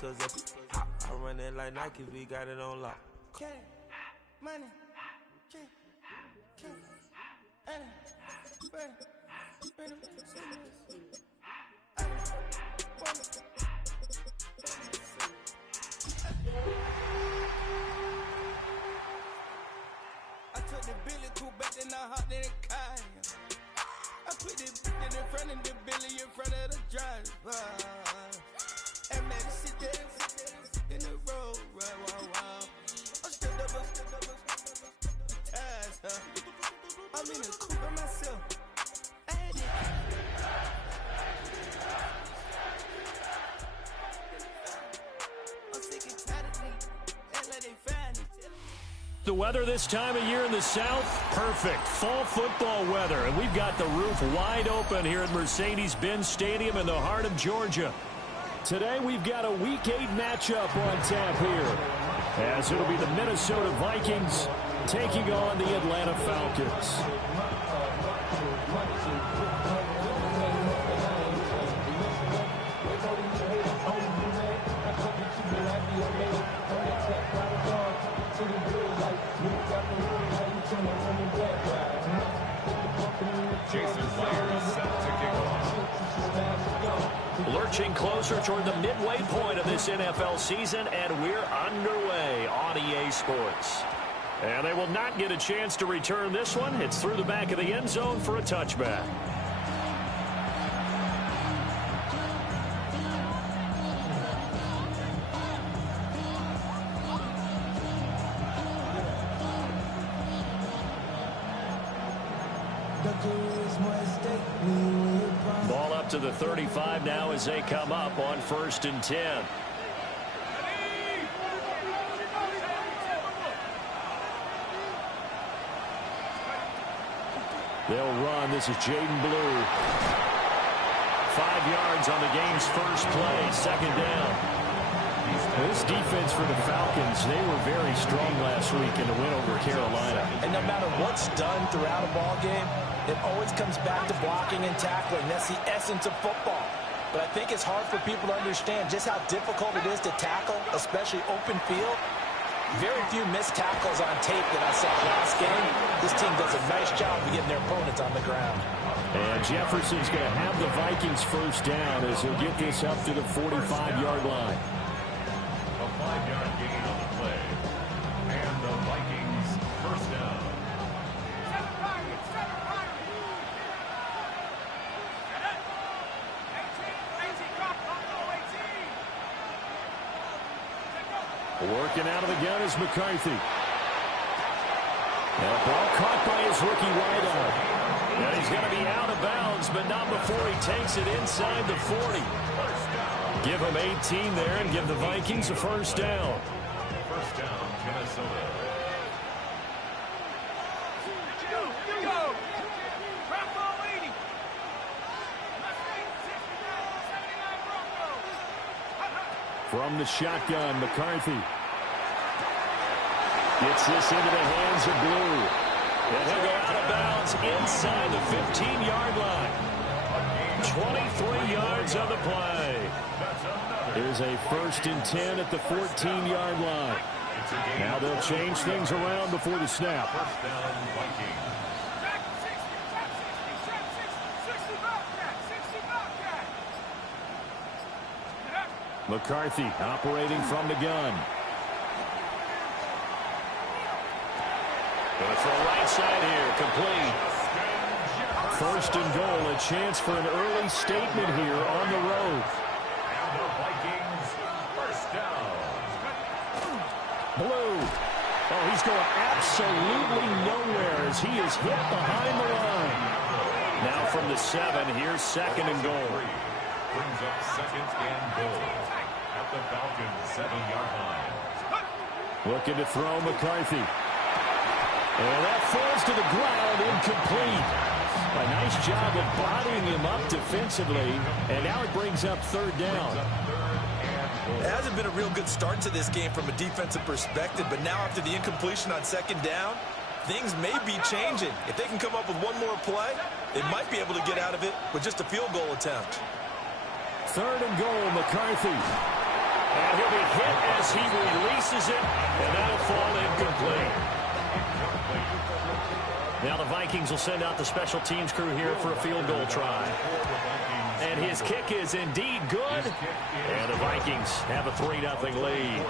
I run it like Nike, we got it on lock. Money, I took the Billy cool back and I hopped in the car. I put the in front of the Billy in front of the driver. And man, sit there in the road, wow. I'm still double, I'm in the coupe by myself. I had it. I'm sick and tired of me. Act like they find it. The weather this time of year in the South, perfect. Fall football weather. And we've got the roof wide open here at Mercedes-Benz Stadium in the heart of Georgia. Today we've got a Week 8 matchup on tap here, as it'll be the Minnesota Vikings taking on the Atlanta Falcons. Lurching closer toward the midway point of this NFL season, and we're underway on EA Sports. And they will not get a chance to return this one. It's through the back of the end zone for a touchback. Ball up to the 35 now as they come up on 1st and 10. They'll run. This is Jaden Blue. 5 yards on the game's first play. 2nd down. This defense for the Falcons, they were very strong last week in the win over Carolina. And no matter what's done throughout a ball game, it always comes back to blocking and tackling. That's the essence of football. But I think it's hard for people to understand just how difficult it is to tackle, especially open field. Very few missed tackles on tape that I saw last game. This team does a nice job of getting their opponents on the ground. And Jefferson's going to have the Vikings first down as he'll get this up to the 45-yard line. A 5-yard gain on the play. And the Vikings first down. Working out of the gun is McCarthy. And a ball caught by his rookie wideout. And he's going to be out of bounds, but not before he takes it inside the 40. Give him 18 there and give the Vikings a first down. First down, Minnesota. From the shotgun, McCarthy gets this into the hands of Blue. And he'll go out of bounds inside the 15-yard line. 23 yards on the play. Here's a 1st and 10 at the 14-yard line. Now they'll change things around before the snap. First down, Vikings. McCarthy operating from the gun. Going to throw right side here, complete. 1st and goal, a chance for an early statement here on the road. And the Vikings first down. Blue. Oh, he's going absolutely nowhere as he is hit behind the line. Now from the 7, here's 2nd and goal. Brings up 2nd and goal at the Falcons 7-yard line. Looking to throw McCarthy. And that falls to the ground, incomplete. A nice job of bodying him up defensively, and now it brings up 3rd down. It hasn't been a real good start to this game from a defensive perspective, but now after the incompletion on 2nd down, things may be changing. If they can come up with one more play, they might be able to get out of it with just a field goal attempt. 3rd and goal, McCarthy. And hit as he releases it, and that'll fall incomplete. Now the Vikings will send out the special teams crew here for a field goal try. And his kick is indeed good. And the Vikings have a 3-0 lead.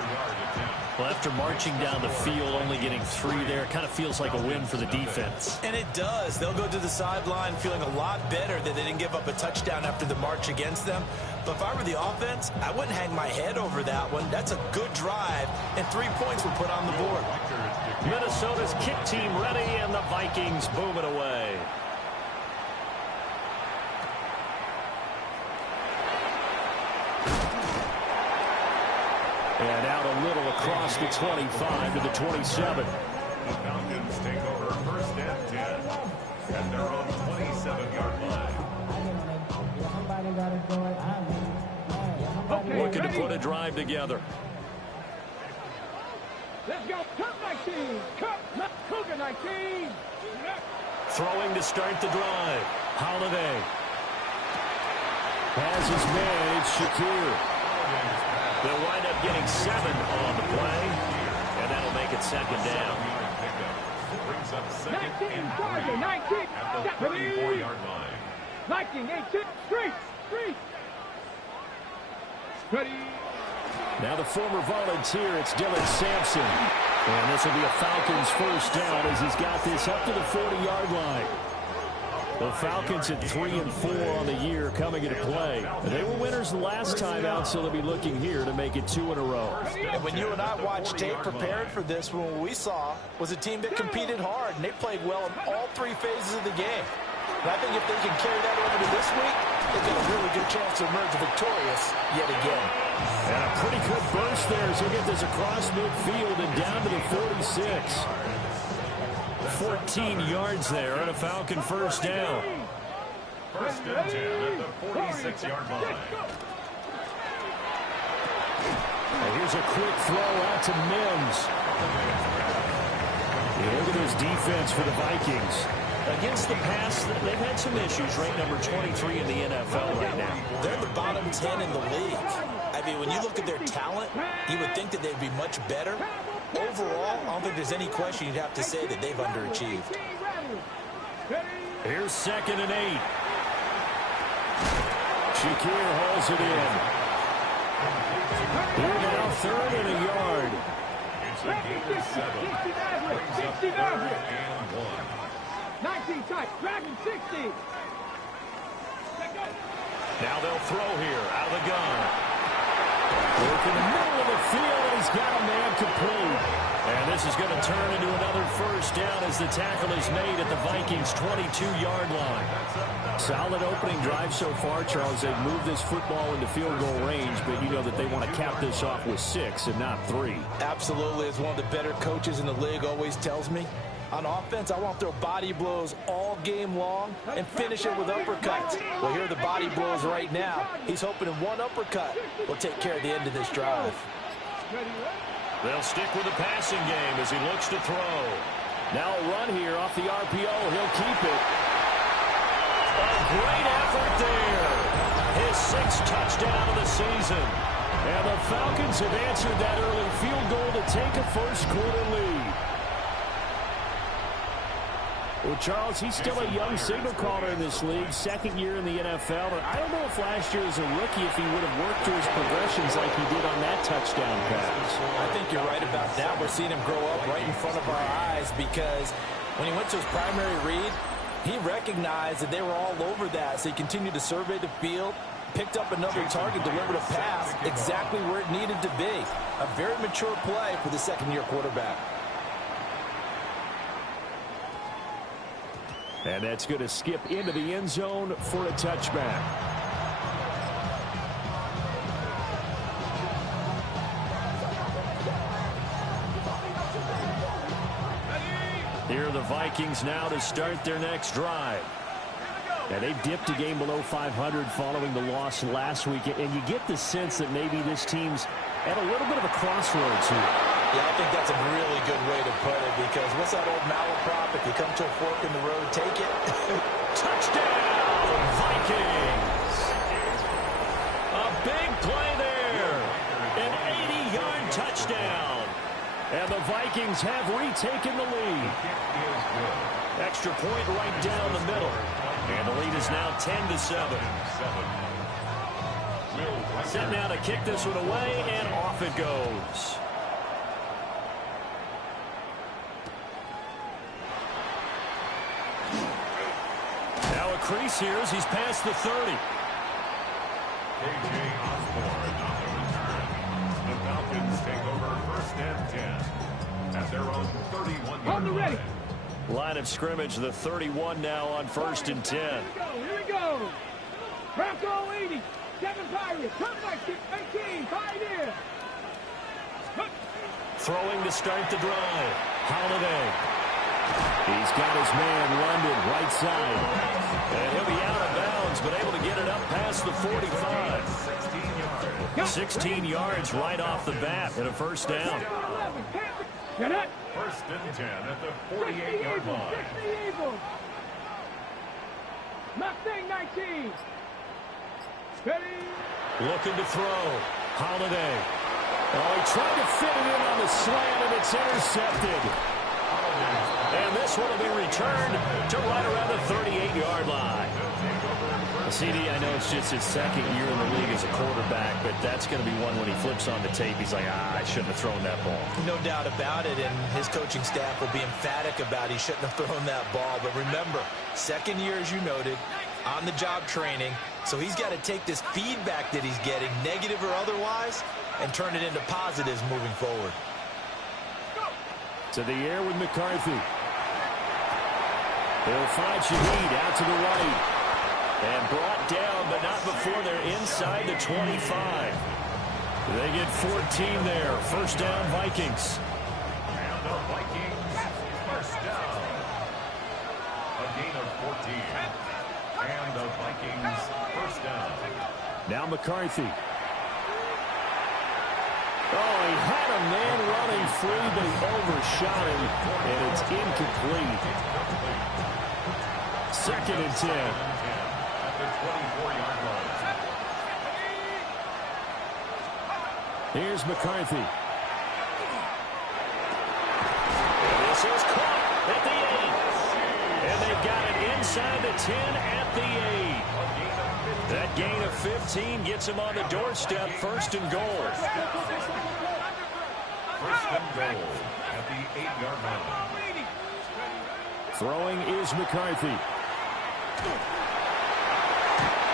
Well, after marching down the field, only getting 3 there, kind of feels like a win for the defense. And it does. They'll go to the sideline feeling a lot better that they didn't give up a touchdown after the march against them. But if I were the offense, I wouldn't hang my head over that one. That's a good drive, and 3 points were put on the board. Minnesota's kick team ready, and the Vikings boom it away. And out a little across the 25 to the 27. The Falcons take over first and 10 at their own 27-yard line. Looking to put a drive together. Let's go. Cup 19. Cup Cougar 19. Throwing to start the drive. Holiday. Has his man. It's Shakir. They'll wind up getting 7 on the play, and that'll make it second down. Brings up second 19, and Georgia, 3 19. at the 34-yard line. 19, 18, street. Ready. Now the former volunteer, it's Dylan Sampson. And this will be a Falcons first down as he's got this up to the 40-yard line. The Falcons at 3-4 on the year coming into play. They were winners the last time out, so they'll be looking here to make it 2 in a row. And when you and I watched tape prepared for this one, what we saw was a team that competed hard, and they played well in all 3 phases of the game. And I think if they can carry that over to this week, they've got a really good chance to emerge victorious yet again. And a pretty good burst there as he'll get this across midfield and down to the 46. 14 yards there and a Falcon first down. First and 10 at the 46-yard line. And here's a quick throw out to Mims. Yeah, look at this defense for the Vikings. Against the pass, they've had some issues. Ranked number 23 in the NFL right now. They're the bottom 10 in the league. I mean, when you look at their talent, you would think that they'd be much better. Overall, I don't think there's any question you'd have to say that they've underachieved. Here's 2nd and 8. Shakir hauls it in. Here now, 3rd and a yard. It's a gain of 7. Brings up 3rd and 1. 19 tight, dragging 60. Now they'll throw here, out of the gun. Work in the middle of the field, and he's got a man complete. And this is going to turn into another first down as the tackle is made at the Vikings' 22-yard line. Solid opening drive so far, Charles. They've moved this football into field goal range, but you know that they want to cap this off with 6 and not 3. Absolutely. As one of the better coaches in the league always tells me, on offense, I want to throw body blows all game long and finish it with uppercuts. Well, here are the body blows right now. He's hoping in one uppercut will take care of the end of this drive. They'll stick with the passing game as he looks to throw. Now a run here off the RPO. He'll keep it. A great effort there. His 6th touchdown of the season. And the Falcons have answered that early field goal to take a first-quarter lead. Well, Charles, he's still a young signal caller in this league, 2nd year in the NFL. And I don't know if last year as a rookie if he would have worked through his progressions like he did on that touchdown pass. I think you're right about that. We're seeing him grow up right in front of our eyes because when he went to his primary read, he recognized that they were all over that. So he continued to survey the field, picked up another target, delivered a pass exactly where it needed to be. A very mature play for the 2nd-year quarterback. And that's going to skip into the end zone for a touchback. Here are the Vikings now to start their next drive. And they dipped a game below 500 following the loss last week. And you get the sense that maybe this team's at a little bit of a crossroads here. Yeah, I think that's a really good way to put it because what's that old malaprop? If you come to a fork in the road, take it. Touchdown, Vikings! A big play there. An 80-yard zone touchdown. And the Vikings have retaken the lead. Extra point right down the middle. And the lead is now 10-7. Set now to kick this one away, and off it goes. Now a crease here as he's past the 30. KJ Osborne on the return. The Falcons take over 1st and 10 at their own 31-yard line. Line of scrimmage, the 31 now on 1st and 10. Here we go. Bronco 80. 7 Pirates. Turn back to 18. Pioneer. Throwing to start the drive. Holiday. He's got his man, London, right side. And he'll be out of bounds, but able to get it up past the 45. 16 yards right off the bat and a first down. Get it. 1st and 10 at the 48-yard line. Mustang 19. Ready. Looking to throw. Holiday. Oh, he tried to fit it in on the slant, and it's intercepted. And this one will be returned to right around the 38-yard line. CD, I know it's just his 2nd year in the league as a quarterback, but that's going to be one when he flips on the tape. He's like, I shouldn't have thrown that ball. No doubt about it, and his coaching staff will be emphatic about he shouldn't have thrown that ball. But remember, 2nd year, as you noted, on-the-job training, so he's got to take this feedback that he's getting, negative or otherwise, and turn it into positives moving forward. To the air with McCarthy. They'll find Shaheed out to the right. And brought down, but not before they're inside the 25. They get 14 there. First down, Vikings. And the Vikings, first down. A gain of 14. And the Vikings, first down. Now McCarthy. Oh, he had a man running free, but he overshot him, and it's incomplete. 2nd and 10. At the 24-yard line. Here's McCarthy. And this is caught at the 8. And they've got it inside the 10 at the 8. That gain of 15 gets him on the doorstep, 1st and goal. 1st and goal at the 8-yard line. Throwing is McCarthy.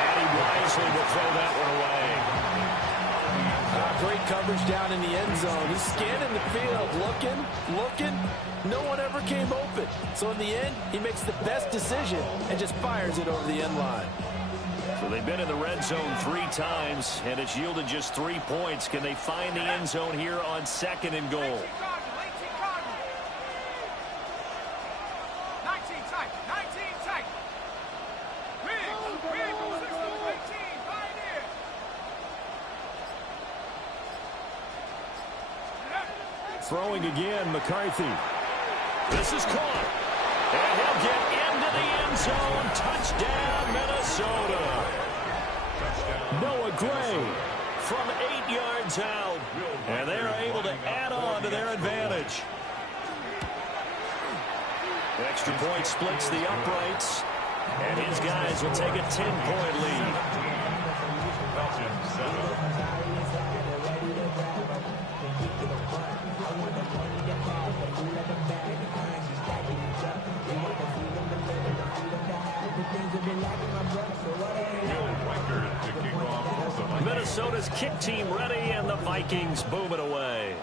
And he wisely will throw that one away. Great coverage down in the end zone. He's scanning the field, looking. No one ever came open. So in the end, he makes the best decision and just fires it over the end line. So they've been in the red zone 3 times, and it's yielded just 3 points. Can they find the end zone here on 2nd and goal? Throwing again, McCarthy. This is caught. And he'll get into the end zone. Touchdown, Minnesota. Noah Gray from 8 yards out. And they're able to add on to their advantage. Extra point splits the uprights. And his guys will take a 10-point lead. Falcons 7. Minnesota's kick team ready, and the Vikings boom it away.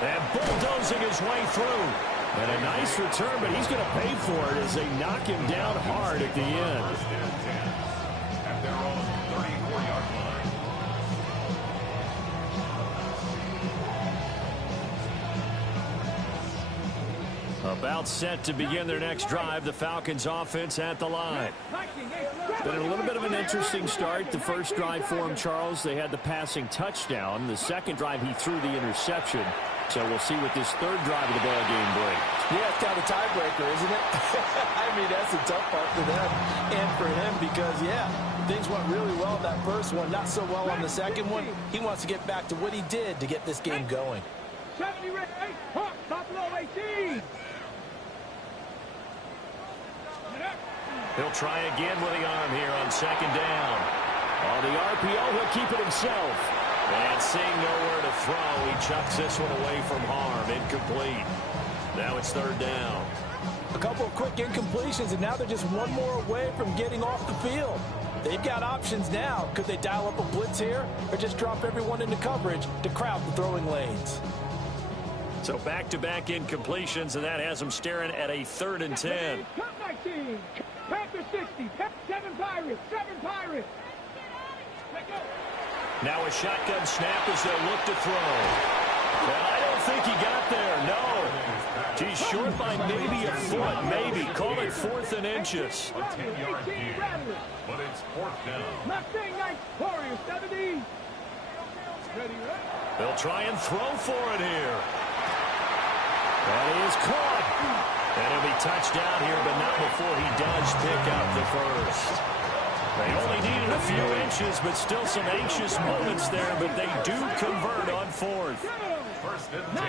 And bulldozing his way through. And a nice return, but he's going to pay for it as they knock him down hard at the end. 1st and 10 at their own 34-yard line. About set to begin their next drive, the Falcons offense at the line. It's been a little bit of an interesting start. The first drive for him, Charles, they had the passing touchdown. The second drive, he threw the interception. So we'll see what this third drive of the ball game brings. Yeah, it's kind of a tiebreaker, isn't it? I mean, that's the tough part for them and for him because, yeah, Things went really well in that first one, not so well on the second one. He wants to get back to what he did to get this game going. 70 red, 8, Hawk, top low, 18. He'll try again with the arm here on second down. On the RPO, he'll keep it himself. And seeing nowhere to throw, he chucks this one away from harm. Incomplete. Now it's third down. A couple of quick incompletions, and now they're just one more away from getting off the field. They've got options now. Could they dial up a blitz here or just drop everyone into coverage to crowd the throwing lanes? So back-to-back incompletions, and that has them staring at a 3rd and 10. Cut 19. Panther 60. 7 Pirates. 7 Pirates. Now a shotgun snap as they'll look to throw. And I don't think he got there. No. He's short by maybe a foot. Maybe. Call it 4th and inches. A 10-yard gain, but it's 4th down. Mustang Knights. Warriors 70. Ready, They'll try and throw for it here. That is caught. And he'll be touched out here, but not before he does pick up the first. They only needed a few inches, but still some anxious moments there, but they do convert on 4th. 1st and 10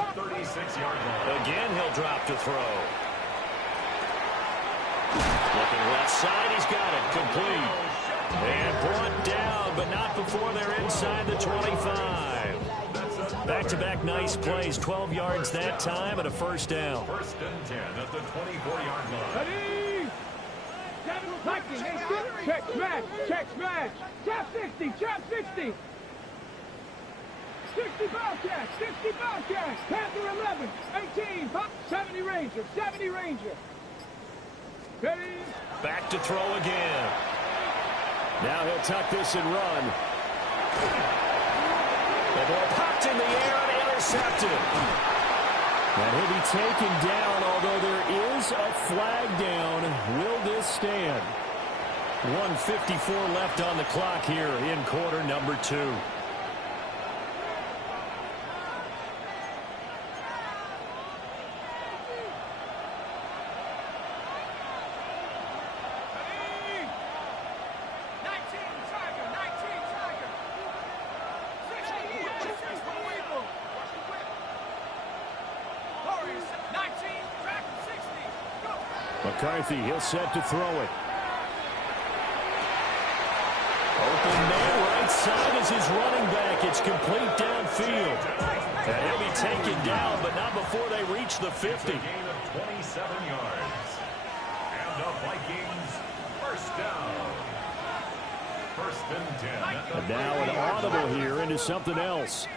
at the 36-yard line. Again, he'll drop to throw. Looking left side, he's got it. Complete. And brought down, but not before they're inside the 25. Back-to-back nice plays. 12 yards that time and a first down. 1st and 10 at the 24-yard line. Ready. 7 Vikings. Check smash. Check smash. Chop 60. Chop 60. 60 Bobcats. 60 Bobcats. Panther 11. 18. 70 Ranger. 70 Ranger. Ready. Back to throw again. Now he'll tuck this and run. The ball popped in the air and intercepted. And he'll be taken down, although there is a flag down. Will this stand? 1:54 left on the clock here in quarter number 2. McCarthy, he'll set to throw it. Open man, right side is his running back. It's complete downfield. And he'll be taken down, but not before they reach the 50. A gain of 27 yards. And the Vikings, first down. 1st and 10. At the And now an audible here into something else.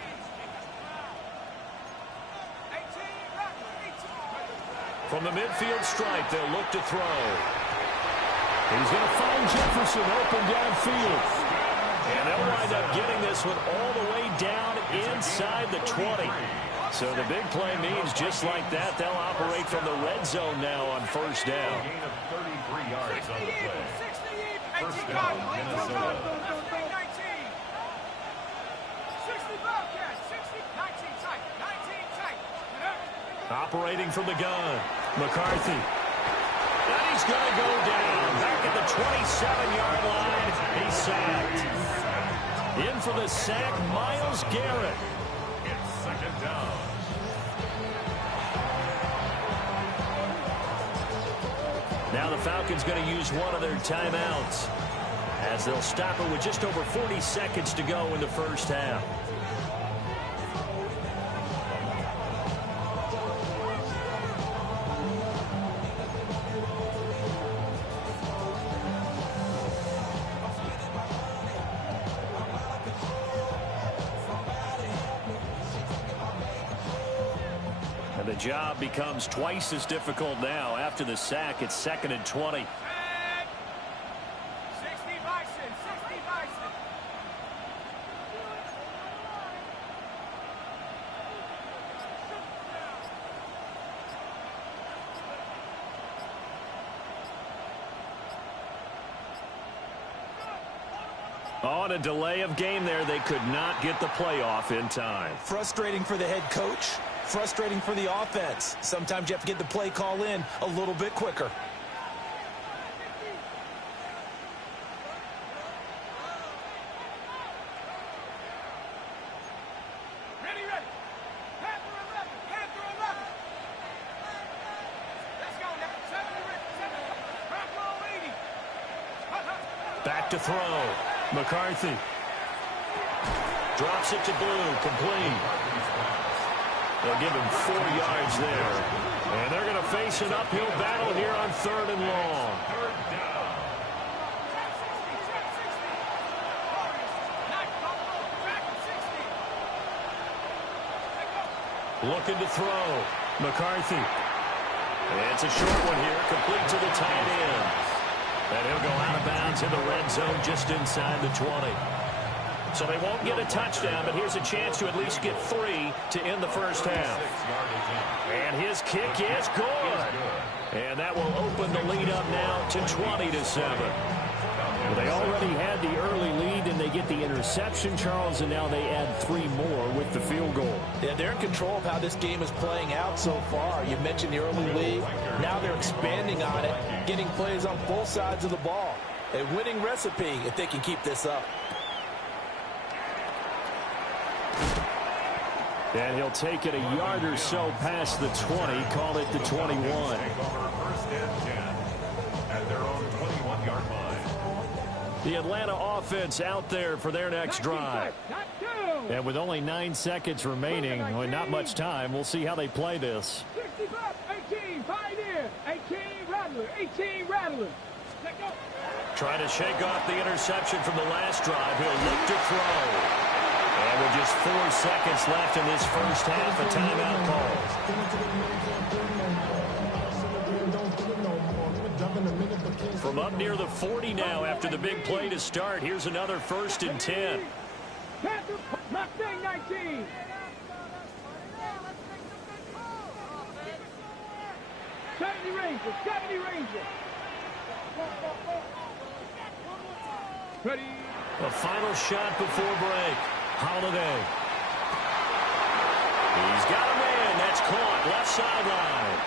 From the midfield stripe, they'll look to throw. He's going to find Jefferson open downfield. And they'll wind up getting this one all the way down inside the 20. So the big play means just like that, they'll operate from the red zone now on first down. A gain of 33 yards on the play. First down, Minnesota. Operating from the gun, McCarthy. And he's going to go down. Back at the 27-yard line. He's sacked. In for the sack, Myles Garrett. It's 2nd down. Now the Falcons going to use one of their timeouts as they'll stop it with just over 40 seconds to go in the first half. And the job becomes twice as difficult now. After the sack, it's 2nd and 20. 60 Bison. 60 Bison. On a delay of game there, they could not get the playoff in time. Frustrating for the head coach. Frustrating for the offense. Sometimes you have to get the play call in a little bit quicker. Back to throw. McCarthy. Drops it to Blue. Complete. They'll give him 4 yards there. And they're going to face an uphill battle here on 3rd and long. Looking to throw. McCarthy. It's a short one here. Complete to the tight end. And he'll go out of bounds in the red zone just inside the 20. So they won't get a touchdown, but here's a chance to at least get 3 to end the first half. And his kick is good. And that will open the lead up now to 20-7. Well, they already had the early lead, and they get the interception, Charles, and now they add 3 more with the field goal. Yeah, they're in control of how this game is playing out so far. You mentioned the early lead. Now they're expanding on it, getting plays on both sides of the ball. A winning recipe if they can keep this up. And he'll take it a yard or so past the 20, call it the 21. First and 10 at their own 21-yard line. The Atlanta offense out there for their next drive. And with only 9 seconds remaining, well, not much time, we'll see how they play this. 18, Pioneer, 18, Rattler, 18, Rattler. Trying to shake off the interception from the last drive. He'll look to throw. And with just 4 seconds left in this first half, a timeout call. From up near the 40 now after the big play to start. Here's another 1st and 10. Mustang 19. Seventy Ranger. Ready. A final shot before break. Holiday. He's got a man. That's caught. Left sideline.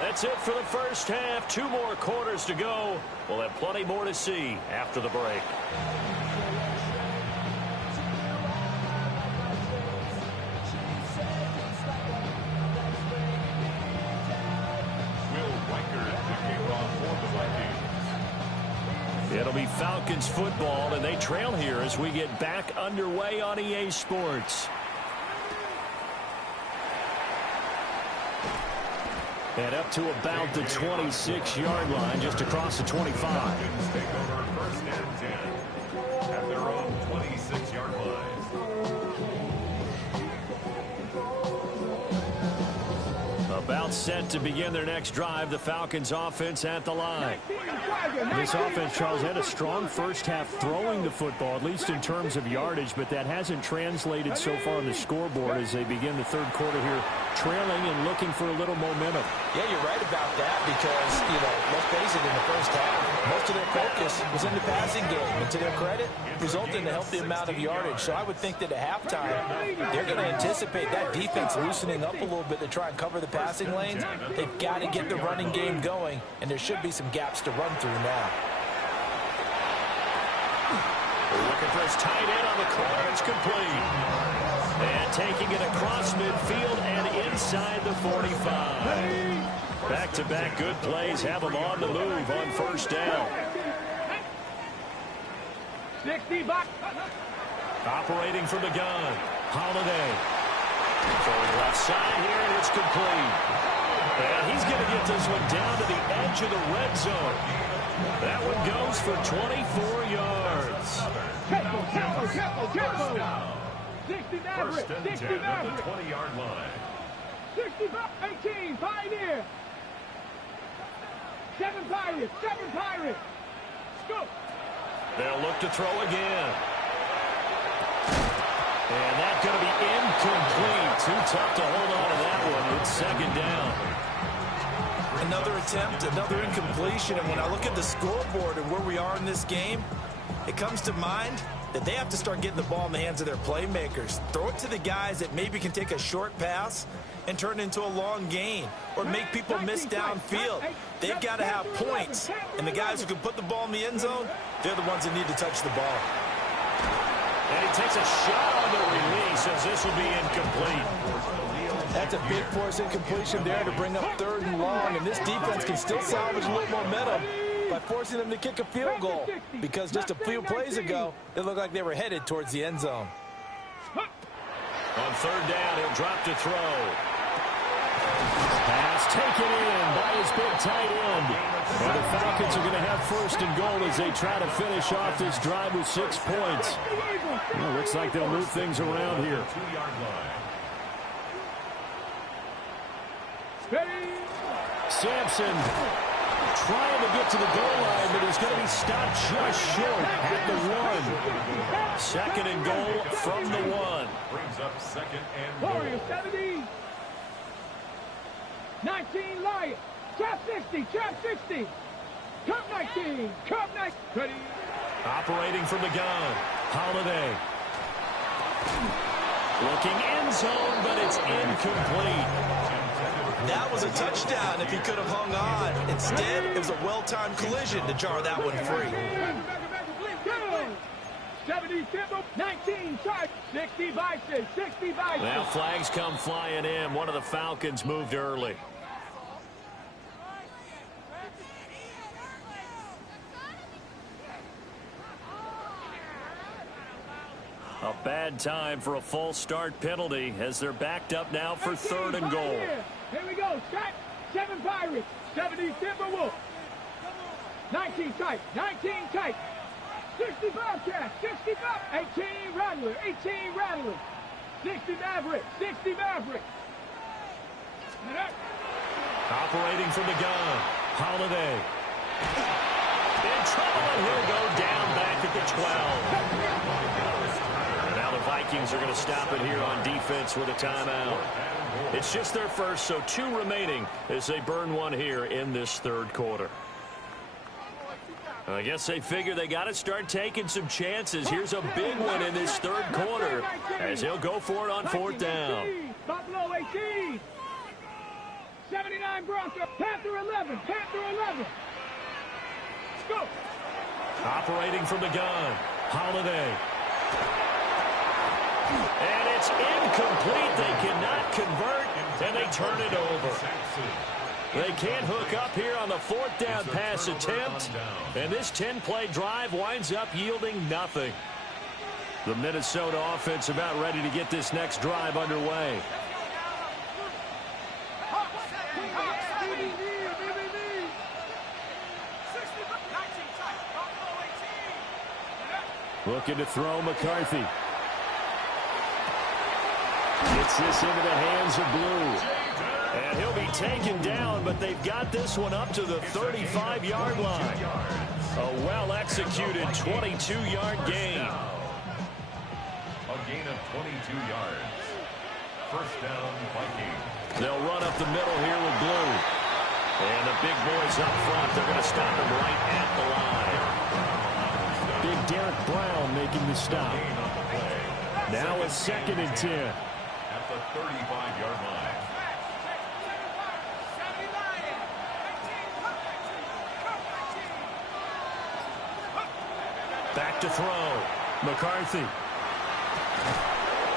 That's it for the first half. 2 more quarters to go. We'll have plenty more to see after the break. It'll be Falcons football, and they trail here as we get back underway on EA Sports. And up to about the 26-yard line, just across the 25. Falcons take over 1st and 10 at their own 26-yard line. About set to begin their next drive, the Falcons offense at the line. This offense, Charles, had a strong first half throwing the football, at least in terms of yardage, but that hasn't translated so far on the scoreboard as they begin the 3rd quarter here, trailing and looking for a little momentum. Yeah, you're right about that because, let's face it, in the first half, most of their focus was in the passing game. And to their credit, resulted in a healthy amount of yardage. So I would think that at halftime, they're going to anticipate that defense loosening up a little bit to try and cover the passing lanes. They've got to get the running game going, and there should be some gaps to run through now. They're looking for his tight end on the corner. It's complete. And taking it across midfield and inside the 45. Back-to-back good plays have them on the move on 1st down. 60 back. Operating from the gun. Holiday. Going left side here, and it's complete. And he's going to get this one down to the edge of the red zone. That one goes for 24 yards. Tempo. 60 First and 10 at the 20-yard line. 18, Pioneer. 7 Pirates. Go. They'll look to throw again. And that's going to be incomplete. Too tough to hold on to that one. It's 2nd down. Another attempt, another incompletion. And when I look at the scoreboard and where we are in this game, it comes to mind that they have to start getting the ball in the hands of their playmakers. Throw it to the guys that maybe can take a short pass and turn it into a long gain or make people miss downfield. They've got to have points. And the guys who can put the ball in the end zone, they're the ones that need to touch the ball. And he takes a shot on the release as this will be incomplete. That's a big force incompletion there to bring up 3rd and long. And this defense can still salvage a little momentum by forcing them to kick a field goal, because just a few plays ago, it looked like they were headed towards the end zone. On third down, he'll drop to throw. Pass taken in by his big tight end. And the Falcons are going to have first and goal as they try to finish off this drive with 6 points. Well, looks like they'll move things around here. 2-yard line. Sampson trying to get to the goal line, but he's going to be stopped just short at the 1. Second and goal from the 1. Brings up second and goal. Warriors 70. 19 Lions. Trap 60. Trap 60. Cup 19. Cup 19. Ready. Operating from the gun. Holiday. Looking end zone, but it's incomplete. That was a touchdown if he could have hung on. Instead, it was a well-timed collision to jar that one free. 70 Temple, 19 Charge, 60 Bison, 60 Bison. Well, flags come flying in. One of the Falcons moved early. A bad time for a false start penalty as they're backed up now for third and goal. Here we go. Shot. 7 Pirates. 70 Timberwolves. 19 tight. 19 tight. 60 Bobcats. 65. 18 Rattler. 18 Rattler. 60 Maverick. 60 Maverick. Operating from the gun. Holiday. In trouble, and he'll go down back at the 12. And now the Vikings are going to stop it here on defense with a timeout. It's just their first, so 2 remaining as they burn one here in this third quarter. I guess they figure they got to start taking some chances. Here's a big one in this third quarter as he'll go for it on fourth down. Buffalo 18. 79 Broncos. Panther 11. Panther 11. Let's go. Operating from the gun. Holiday. And it's incomplete. They cannot convert, and they turn it over. They can't hook up here on the fourth down pass attempt, and this 10-play drive winds up yielding nothing. The Minnesota offense about ready to get this next drive underway. Looking to throw McCarthy. Gets this into the hands of Blue. And he'll be taken down, but they've got this one up to the 35-yard line. A well-executed 22-yard gain. A gain of 22 yards. First down, Vikings. They'll run up the middle here with Blue. And the big boys up front, they're going to stop him right at the line. Big Derek Brown making the stop. Now a 2nd and 10. At the 35-yard line. Back to throw. McCarthy.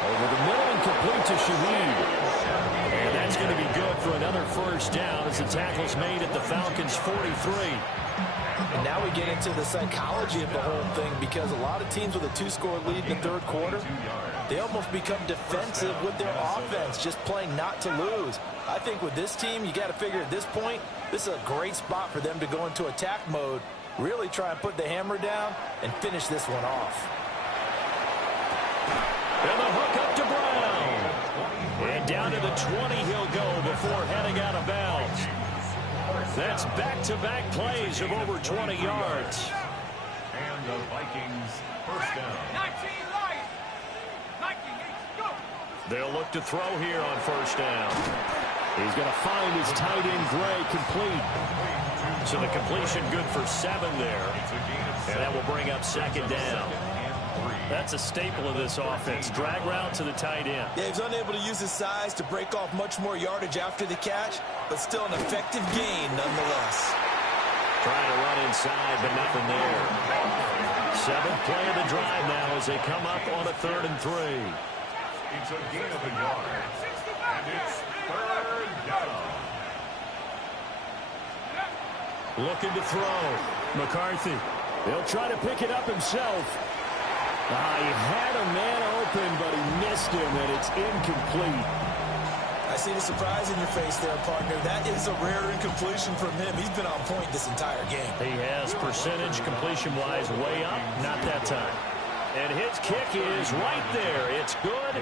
Over the middle and complete to Shaheed. And that's going to be good for another first down as the tackle's made at the Falcons' 43. And now we get into the psychology of the whole thing, because a lot of teams with a 2-score lead in the third quarter, they almost become defensive with their offense, just playing not to lose. I think with this team, you got to figure at this point, this is a great spot for them to go into attack mode, really try and put the hammer down and finish this one off. And the hook up to Brown. And down to the 20 he'll go before heading out of bounds. That's back-to-back plays of over 20 yards. And the Vikings first down. 19 Lions. 19, go. They'll look to throw here on first down. He's going to find his tight end Gray complete. So the completion good for 7 there. And that will bring up second down. That's a staple of this offense. Drag route to the tight end. Yeah, he's unable to use his size to break off much more yardage after the catch, but still an effective gain nonetheless. Trying to run inside, but nothing there. 7th play of the drive now as they come up on a 3rd and 3. It's a gain of a yard. And it's third down. Looking to throw. McCarthy, he'll try to pick it up himself. He had a man open, but he missed him, and it's incomplete. I see the surprise in your face there, partner. That is a rare incompletion from him. He's been on point this entire game. He has percentage completion-wise way up, not that time. And his kick is right there. It's good,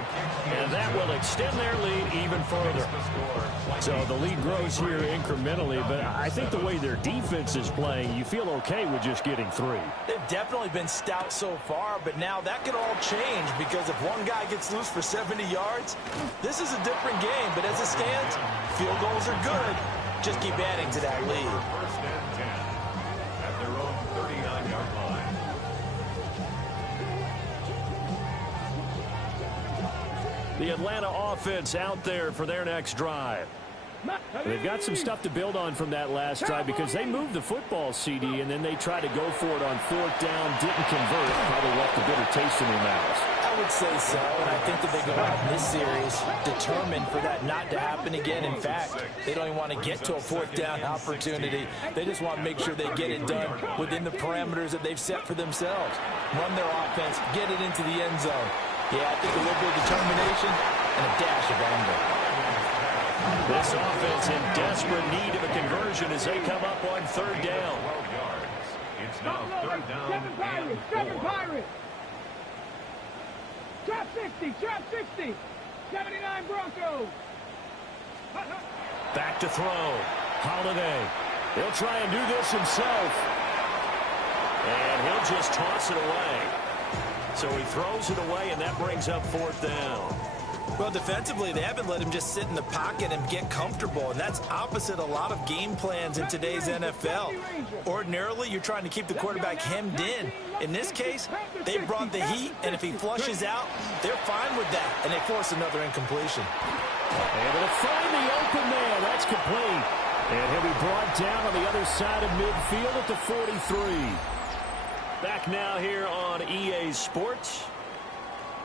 and that will extend their lead even further. So the lead grows here incrementally, but I think the way their defense is playing, you feel okay with just getting 3. They've definitely been stout so far, but now that could all change because if one guy gets loose for 70 yards, this is a different game. But as it stands, field goals are good. Just keep adding to that lead. First and 10 at their own 39-yard line. The Atlanta offense out there for their next drive. They've got some stuff to build on from that last drive because they moved the football, CD, and then they tried to go for it on 4th down, didn't convert, probably left a bitter taste in their mouths. I would say so, and I think that they go out in this series determined for that not to happen again. In fact, they don't even want to get to a 4th down opportunity. They just want to make sure they get it done within the parameters that they've set for themselves. Run their offense, get it into the end zone. Yeah, I think a little bit of determination and a dash of anger. This offense in desperate need of a conversion as they come up on 3rd down. 12 yards. It's now 3rd down and 7 4. Pirates. Drop 60. 79 Broncos. Back to throw. Holiday. He'll try and do this himself. And he'll just toss it away. So he throws it away, and that brings up 4th down. Well, defensively, they haven't let him just sit in the pocket and get comfortable, and that's opposite a lot of game plans in today's NFL. Ordinarily, you're trying to keep the quarterback hemmed in. In this case, they brought the heat, and if he flushes out, they're fine with that, and they force another incompletion. Able to find the open man. That's complete. And he'll be brought down on the other side of midfield at the 43. Back now here on EA Sports.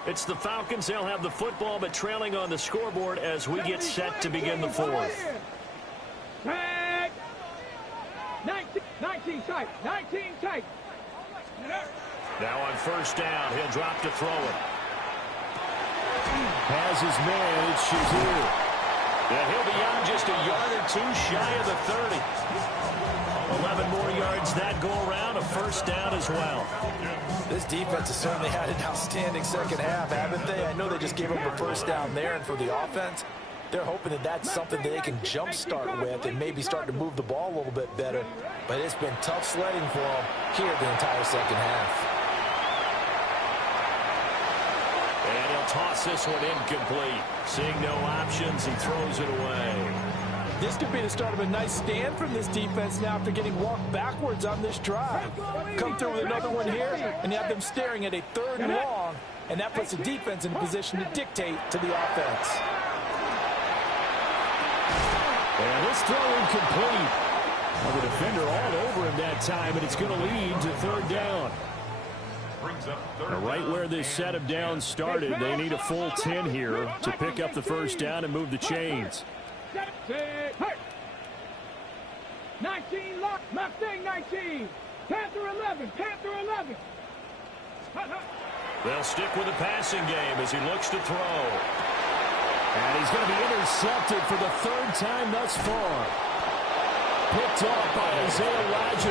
It's the Falcons. They'll have the football, but trailing on the scoreboard as we get set to begin the 4th. 19 tight. Now on 1st down, he'll drop to throw it. Has his man. It's Shazier. And he'll be out just a yard or 2 shy of the 30. 11 more yards that go around, a 1st down as well. This defense has certainly had an outstanding second half, haven't they? I know they just gave up a 1st down there, and for the offense, they're hoping that that's something that they can jumpstart with and maybe start to move the ball a little bit better. But it's been tough sledding for them here the entire second half. And he'll toss this one incomplete. Seeing no options, he throws it away. This could be the start of a nice stand from this defense now after getting walked backwards on this drive. Come through with another one here, and you have them staring at a 3rd and long, and that puts the defense in a position to dictate to the offense. And this throw incomplete. Well, the defender all over him that time, and it's going to lead to 3rd down. Right where this set of downs started, they need a full 10 here to pick up the 1st down and move the chains. 19 lock. Mustang 19. Panther 11. They'll stick with the passing game as he looks to throw. And he's going to be intercepted for the 3rd time thus far. Picked off by Isaiah Rodgers.